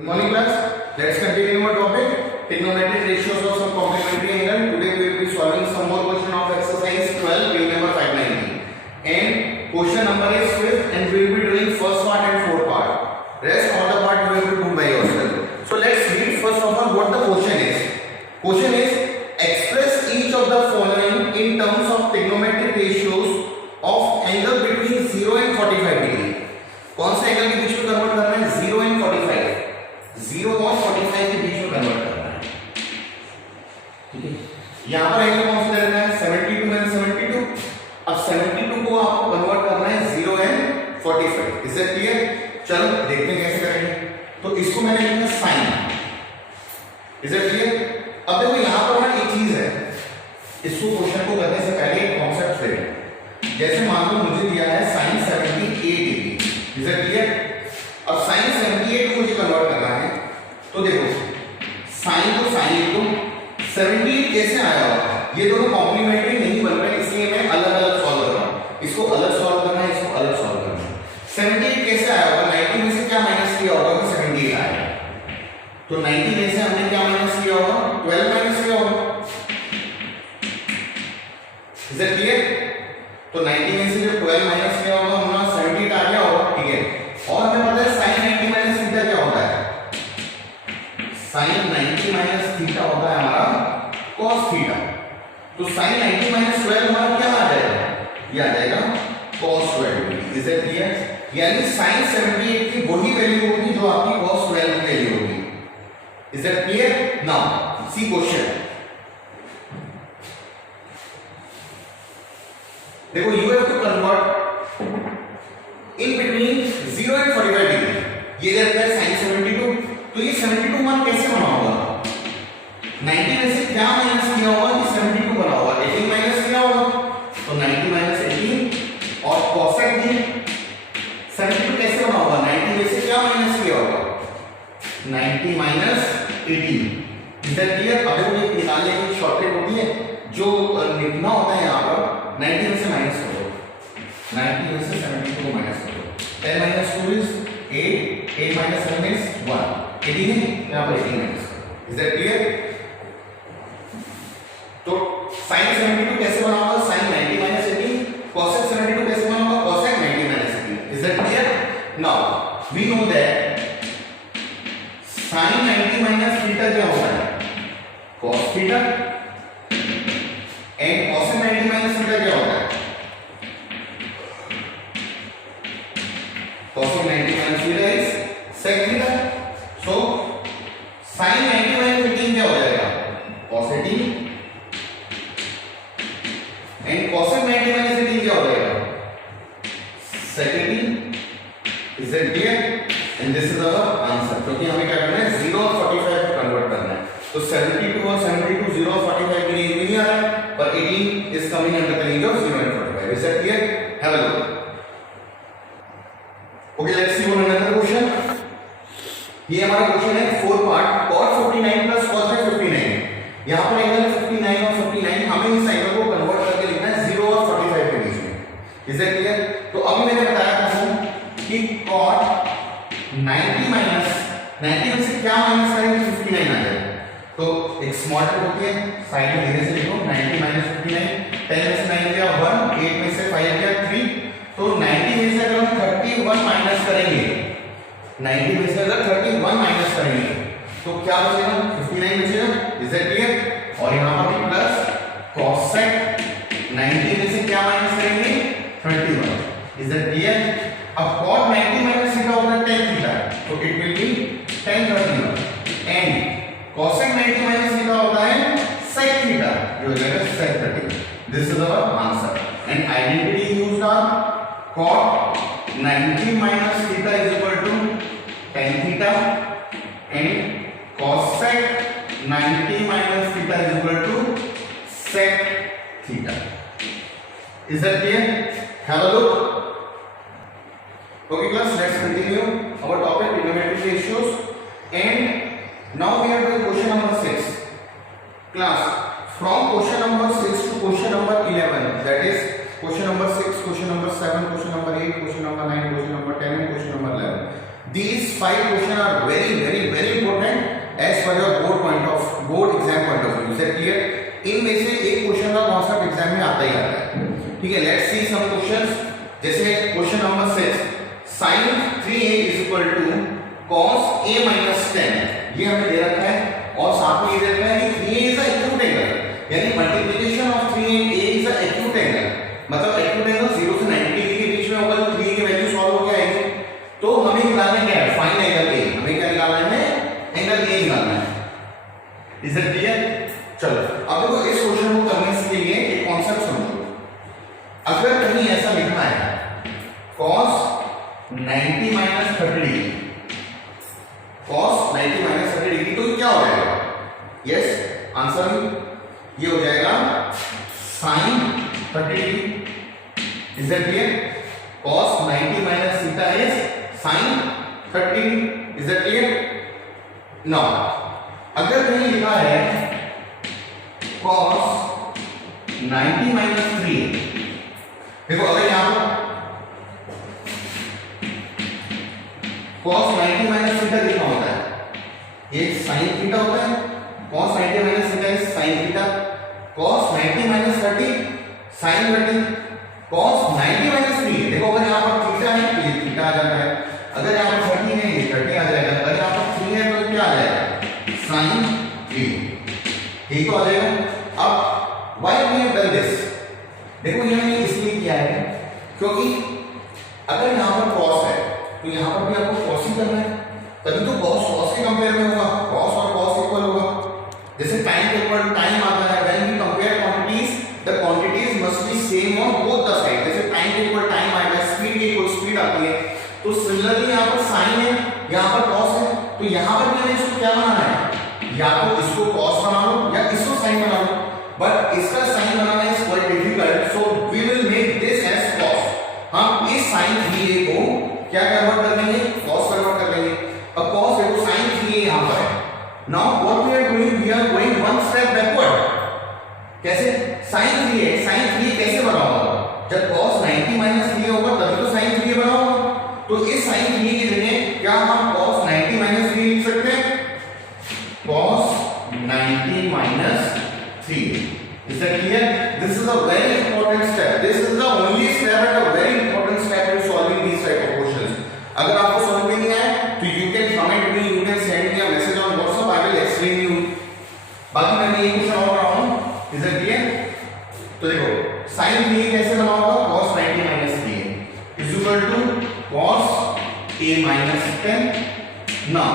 Good morning class. Let's continue our topic trigonometric ratios of some complementary angle. Today we will be solving some more question of exercise 12 page number 590. And question number is 5th and we will be doing first part and fourth part. Rest all the part you have to do by yourself. So let's read first of all what the question is. Question is express each of the following in terms of trigonometric ratios of angle between 0 and 45 degree. कौन सा angle के बीच में convert करना है 0 and 45 0 और 45 के बीच में convert करना है ठीक है यहां पर एंगल कौन सा लेना है 72 एंड 72 अब 72 को आपको कन्वर्ट करना है 0 एंड 45 इज इट क्लियर चलो देखते हैं कैसे करेंगे तो इसको मैंने लिखा साइन इज इट क्लियर अब देखो यहां पर ना एक चीज है इसको क्वेश्चन को करने से पहले एक कांसेप्ट ले जैसे मान लो मुझे दिया है sin 78 degree is it clear अब sin 78 को मुझे कन्वर्ट करना है तो देखो sin को sin लिख दो 78 कैसे आया होगा ये दोनों कॉम्प्लीमेंट्री नहीं बन रहे इसलिए मैं अलग अलग सॉल्व कर रहा हूं इसको अलग सॉल्व करना है इसको अलग सॉल्व करना है 78 कैसे आया होगा 90 में से क्या माइनस किया होगा कि 78 आया तो 90 में से हमने क्या माइनस किया होगा 12 माइनस किया होगा इज इट क्लियर तो 90 में से जो 12 माइनस किया होगा हमारा 78 आ गया होगा ठीक है और हमें पता है sin 90 माइनस थीटा क्या होता है sin 90 माइनस थीटा होता है हमारा cos थीटा तो sin 90 माइनस 12 हमारा क्या आ जाएगा ये आ जाएगा cos 12 इज इट क्लियर यानी sin 78 की वही वैल्यू होगी जो आपकी cos 12 की वैल्यू होगी is it clear now see question देखो you have to convert in between 0 and 45 degree ये रहता है sin 72 तो ये 72 मान कैसे बना होगा 90 में से क्या माइनस किया होगा कि 72 बना होगा 18 माइनस किया होगा तो 90 माइनस 18 और cosec भी 72 कैसे बना होगा 90 में से क्या माइनस किया होगा 90 माइनस 18 इधर क्लियर अब देखो ये निकालने की शॉर्टकट होती है जो लिखना होता है यहाँ पर 90 में से माइनस करो 90 में से 72 को माइनस करो 10 minus 2 is 8 8 minus 7 is 1 18 है यहाँ पर 18 माइनस करो इज दैट क्लियर तो sin 72 कैसे बना होगा sin 90 minus 18 cosec 72 कैसे बना होगा cosec 90 minus 18 is that clear now we know that sin 90 minus theta क्या होता है cos theta and cosec 90 minus theta क्या होता है cosec 90 minus theta is sec theta so sin 90 minus 18 क्या हो जाएगा cos 18 and cosec 90 minus 18 क्या हो जाएगा sec 18 is that clear and this is our answer क्योंकि हमें क्या करना है 0 और 45 को कन्वर्ट करना है तो 72 और 72 0 और 45 के लिए नहीं आ रहा है पर 18 is coming under the range of 0 and 45 is that clear have a look okay let's see one another question ये हमारा क्वेश्चन है 4 पार्ट cos 59 plus cos 59 यहां पर एंगल 59 और 59 हमें इस एंगल को कन्वर्ट करके लिखना है 0 और 45 के बीच में इज दैट क्लियर तो अभी मैंने बताया था कि cot 90 माइनस 90 में से क्या माइनस करेंगे 59 आ जाएगा तो एक स्मॉल टेप होती है साइड में धीरे से लिखो 90 माइनस 59 10 में से 9 गया 1 8 में से 5 गया 3 तो 90 में से अगर हम 31 माइनस करेंगे 90 में से अगर 31 माइनस करेंगे तो क्या बचेगा 59 बचेगा इज दैट क्लियर और यहां पर प्लस cosec 90 में से क्या माइनस करेंगे 31 इज दैट क्लियर अब cot 90 माइनस थीटा होता है tan थीटा तो it will be tan 31 and cosec 90 minus theta होता है sec theta ये हो जाएगा sec 30 this is our answer and identity used are cot 90 minus theta is equal to tan theta and cosec 90 minus theta is equal to sec theta is that clear have a look okay class let's continue our topic trigonometric ratios and now we are doing question number 6 class from question number 6 to question number 11 that is question number 6 question number 7 question number 8 question number 9 question number 10 and question number 11 these 5 questions are very cos a minus 10 ये हमें दे रखा है और साथ में ये दे रखा है कि 3a is a acute angle, यानी multiplication of 3 and a is a acute angle, मतलब acute angle 0 से 90 डिग्री के बीच में होगा तो 3 की वैल्यू सॉल्व हो जाएगी। तो हमें निकालना क्या है, फाइंड एंगल a, हमें क्या निकालना है, एंगल a निकालना है। Is it clear? चलो अब देखो इस क्वेश्चन को करने के लिए एक कॉन्सेप्ट समझो। अगर कहीं ऐसा लिखा है cos 90 minus 30 degree, cos 90 minus 30 degree, तो क्या हो जाएगा? यस आंसर ये हो जाएगा sin 30 degree. Is it clear? cos 90 minus theta is sin 30 degree. Is it clear? Now अगर कहीं लिखा है cos 90 minus 3, देखो अगर यहां पर cos 90 minus theta लिखा होता है, ये sin theta होता है, cos 90 minus theta is sin theta, cos 90 minus 30 sin 30, cos 90 minus 3, देखो अगर यहां पर थीटा है तो ये थीटा आ जाता है, अगर यहां पर 30 है ये 30 आ जाएगा, अगर यहां पर 3 है तो क्या आ जाएगा, sin 3, ठीक तो आ जाएगा। अब why we have done this, देखो ये हमने इसलिए किया है क्योंकि अगर यहां पर cos है तो यहां पर भी आपको cos ही करना है, तभी तो cos cos के कंपेयर में होगा, cos और cos इक्वल होगा। जैसे टाइम के ऊपर टाइम आता है, when we compare quantities the quantities must be same on both the sides, जैसे टाइम के ऊपर टाइम आएगा, स्पीड के इक्वल स्पीड आती है, तो सिमिलरली यहां पर sin है, यहां पर cos है, तो यहां पर भी हमें इसको क्या बनाना है, या तो इसको cos बना लो या इसको sin बना लो, बट इसका sin बनाना is quite difficult, so we will make this as cos। हम इस sin 3a को क्या कन्वर्ट कर लेंगे, cos कन्वर्ट कर लेंगे। अब cos देखो sin 3a यहां पर है, now what we are doing, we are going one step backward. कैसे? sin 3a, sin 3a कैसे बना होगा, जब cos 90 minus 3a होगा तभी तो sin 3a बना होगा, तो इस sin 3a की जगह क्या हम cos 90 minus 3 लिख सकते हैं, cos 90 minus 3। Is that clear? This is a very important step. This is the only step and a very important step in solving these type of questions. अगर आपको समझ में नहीं आया तो you can comment me, you can send me a message on WhatsApp. I will explain you. बाकी मैं ये क्वेश्चन और रहा हूँ। Is that clear? तो देखो sin 3a कैसे बना होगा, cos 90 minus 3a is equal to cos a minus 10। Now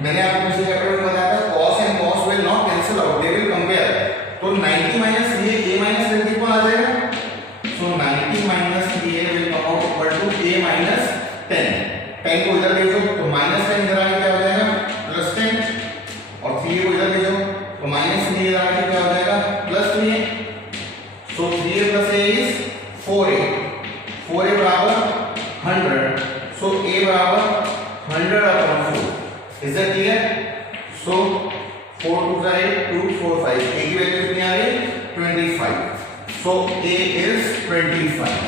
मैंने आपको पिछले चैप्टर में बताया था cos and cos will not cancel out, they will compare, तो 90 minus 3a, a minus 10 कितना आ जाएगा, so 90 minus 3a will come out equal to a minus 10, 10 को इधर भेजो तो minus 10 इधर आके क्या हो जाएगा, plus 10, और 3a को इधर भेजो तो minus 3a इधर आके क्या हो जाएगा, plus 3a, so 3a plus a is 4a, 4a बराबर 100, so a बराबर 100 upon 4। Is that clear? So 4 2 8 2 4 5, a की वैल्यू कितनी आ रही है, 25, so a is 25।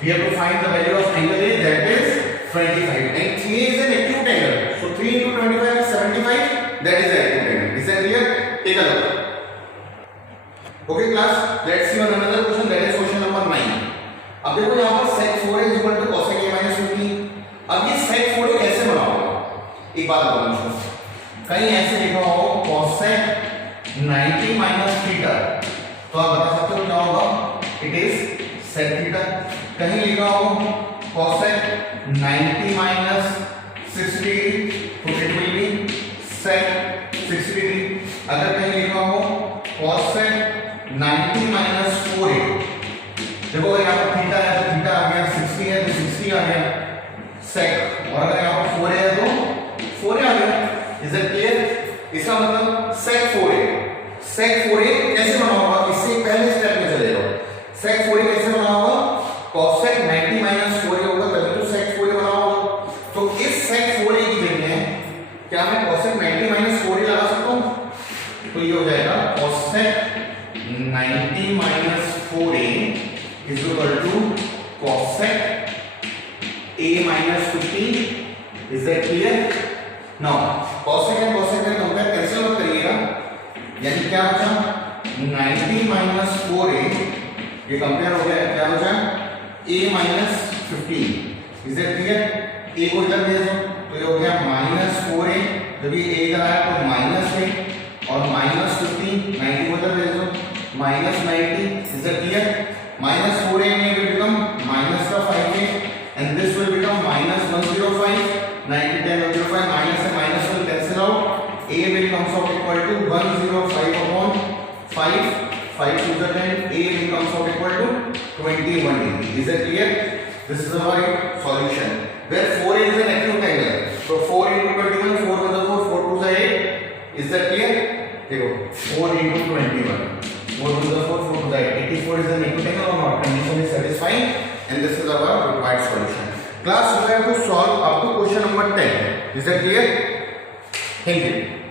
We have to find the value of angle a, that is 25, and 3 is an acute angle, so 3 into 25 is 75, that is the acute angle। Is that clear? Take a look। Okay class, let's see on another question, that is question number 9। अब देखो यहाँ पर sec 4a is equal to cosec a minus 15। अब ये sec 4a कैसे बनाओगे, एक बात बताओ मुझको, कहीं ऐसे लिखा हो cosec 90 minus theta, तो आप बता सकते हो क्या होगा, इट इज sec theta। कहीं लिखा हो cosec 90 minus 60 तो it will be sec 60 degree. अगर कहीं लिखा हो cosec 90 minus 4a, देखो अगर यहाँ पर थीटा है तो थीटा आ गया, 60 है तो 60 आ गया sec, और अगर यहाँ पर 4a है तो 4a आ गया। Is it clear? इसका मतलब sec 4a, sec 4a कैसे बना होगा, इससे पहले स्टेप में चले जाओ। sec 4a कैसे बना होगा, cosec 90 minus 4a होगा तभी तो sec 4a बना होगा, तो इस sec 4a की जगह क्या मैं cosec 90 minus 4a लगा सकता हूँ, तो ये हो जाएगा cosec 90 minus 4a is equal to cosec a minus 15। Is that clear? Now cosec and cosec का कंपेयर कैसे मत करिएगा, यानी क्या बचा 90 minus 4a, ये कंपेयर हो गया, क्या बचा a minus 15। Is that clear? a को इधर भेज दो तो ये हो गया -4a, जब ये a इधर आया तो -a और -15, 90 मतलब -90, is that clear? -4a will become -5a and this will become -105, 90, 10, 105, minus and minus will cancel out, a will comes out equal to 105 upon 5, 5 to the 10, a will comes out equal to 21 degree. Is that clear? This is our solution where 4 is an acute angle. So 4 into 21, 4 to the 4, 4 to the 8. Is that clear? देखो 4 into 21, 4 to the 4, 4 to the 8. 84 is an acute angle or not? Condition is satisfied and this is our required solution. Class, we have to solve up to question number 10. Is that clear? Thank you.